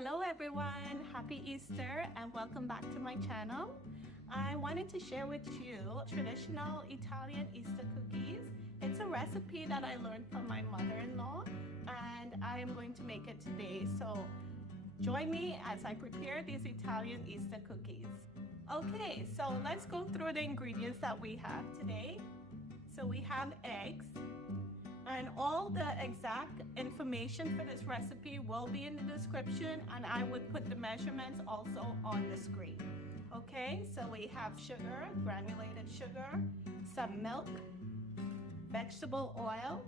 Hello everyone, happy Easter and welcome back to my channel. I wanted to share with you traditional Italian Easter cookies. It's a recipe that I learned from my mother-in-law and I am going to make it today. So join me as I prepare these Italian Easter cookies. Okay, so let's go through the ingredients that we have today. So we have eggs. And all the exact information for this recipe will be in the description, and I would put the measurements also on the screen. Okay, so we have sugar, granulated sugar, some milk, vegetable oil,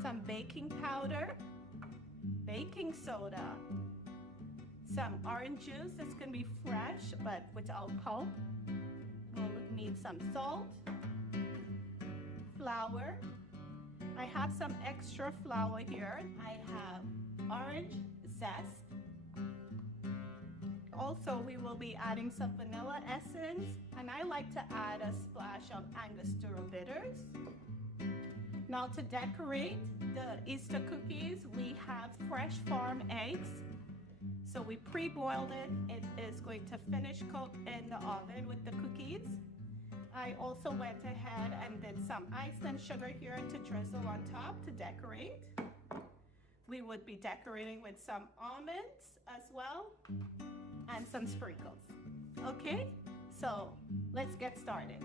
some baking powder, baking soda, some orange juice. This can be fresh but without pulp. We'll need some salt, flour. I have some extra flour here. I have orange zest. Also, we will be adding some vanilla essence, and I like to add a splash of Angostura bitters. Now to decorate the Easter cookies, we have fresh farm eggs. So we pre-boiled it. It is going to finish cook in the oven with the cookies. I also went ahead and did some ice and sugar here to drizzle on top to decorate. We would be decorating with some almonds as well and some sprinkles. Okay, so let's get started.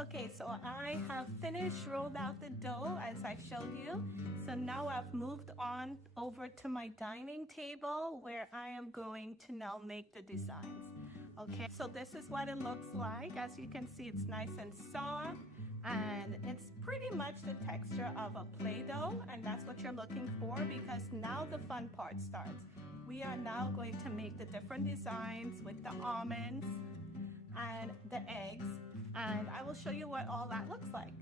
Okay, so I have finished rolled out the dough as I showed you. So now I've moved on over to my dining table where I am going to now make the designs. Okay, so this is what it looks like. As you can see, it's nice and soft and it's pretty much the texture of a Play-Doh, and that's what you're looking for because now the fun part starts. We are now going to make the different designs with the almonds and the eggs, and I will show you what all that looks like.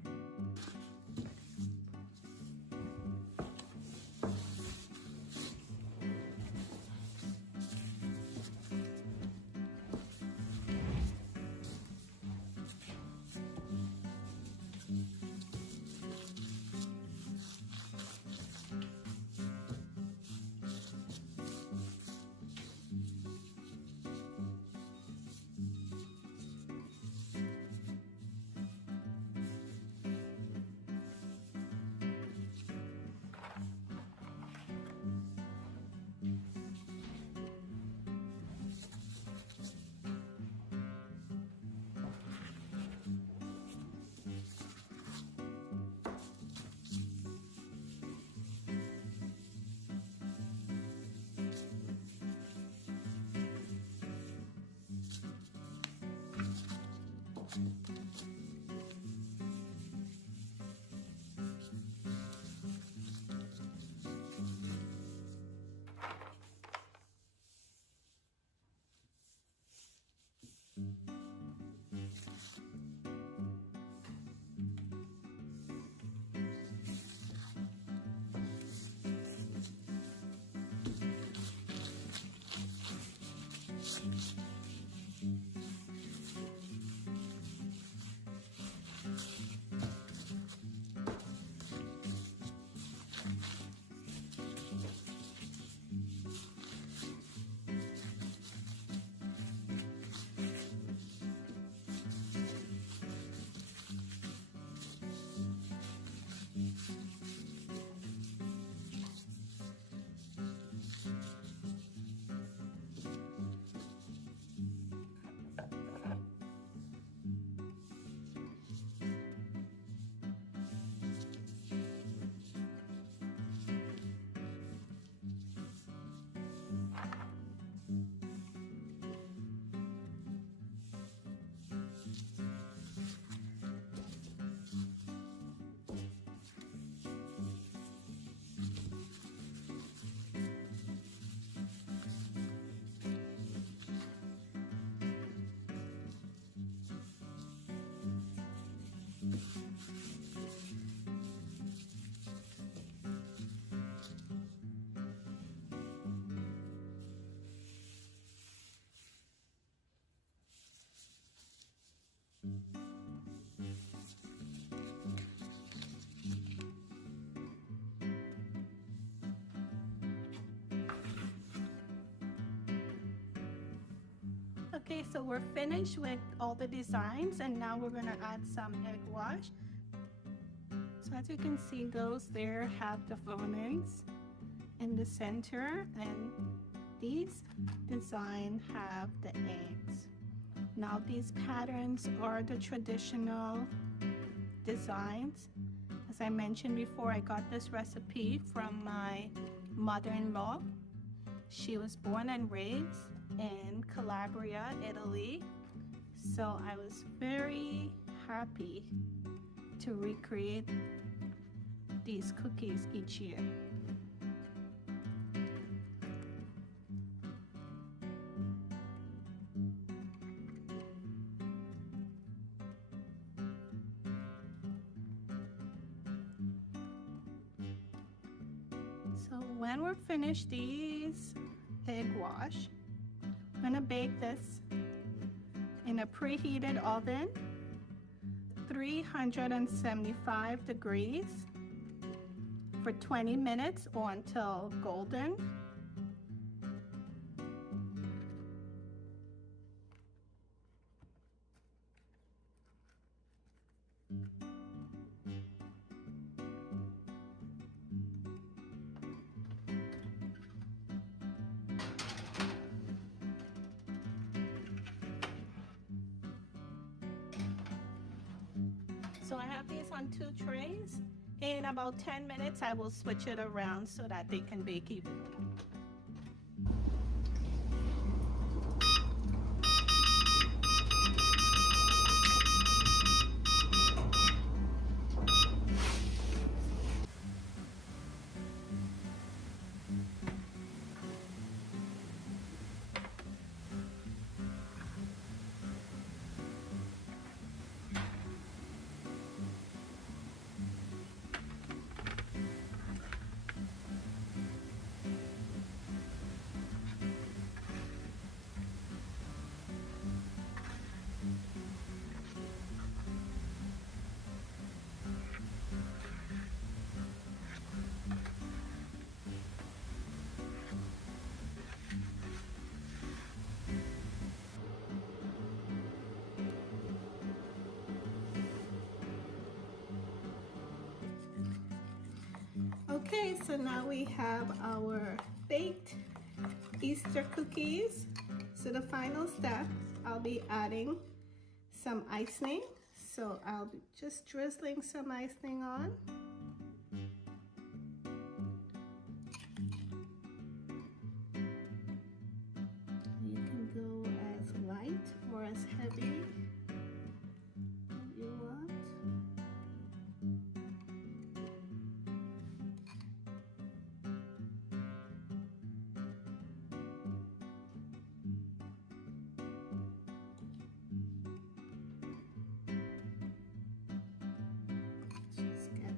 Okay, so we're finished with all the designs, and now we're gonna add some egg wash. So as you can see, those there have the fillings in the center, and these designs have the eggs. Now these patterns are the traditional designs. As I mentioned before, I got this recipe from my mother-in-law. She was born and raised in Calabria, Italy. So I was very happy to recreate these cookies each year. So when we're finished these egg wash, I'm gonna bake this in a preheated oven, 375 degrees for 20 minutes or until golden. So I have these on 2 trays. In about 10 minutes, I will switch it around so that they can bake evenly. Okay, so now we have our baked Easter cookies. So the final step, I'll be adding some icing. So I'll be just drizzling some icing on. You can go as light or as heavy as you want. Just get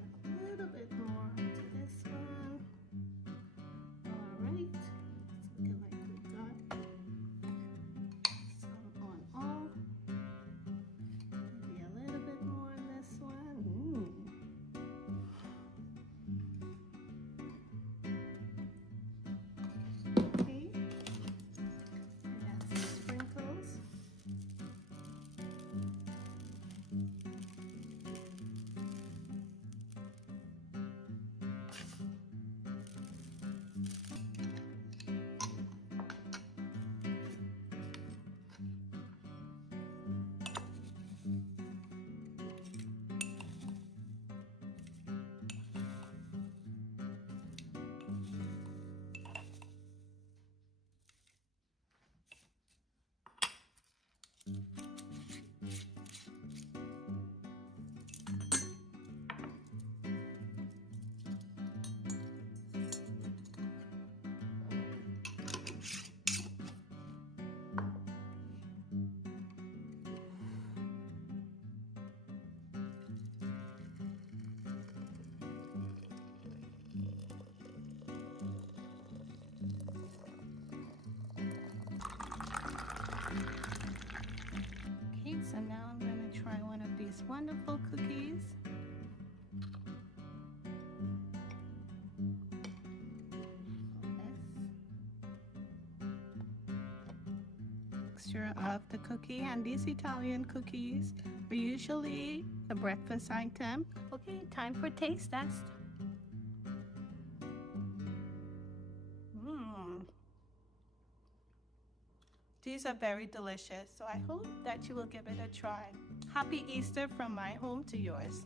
texture of the cookie, and these Italian cookies are usually a breakfast item. Okay, time for taste test. These are very delicious, so I hope that you will give it a try. Happy Easter from my home to yours.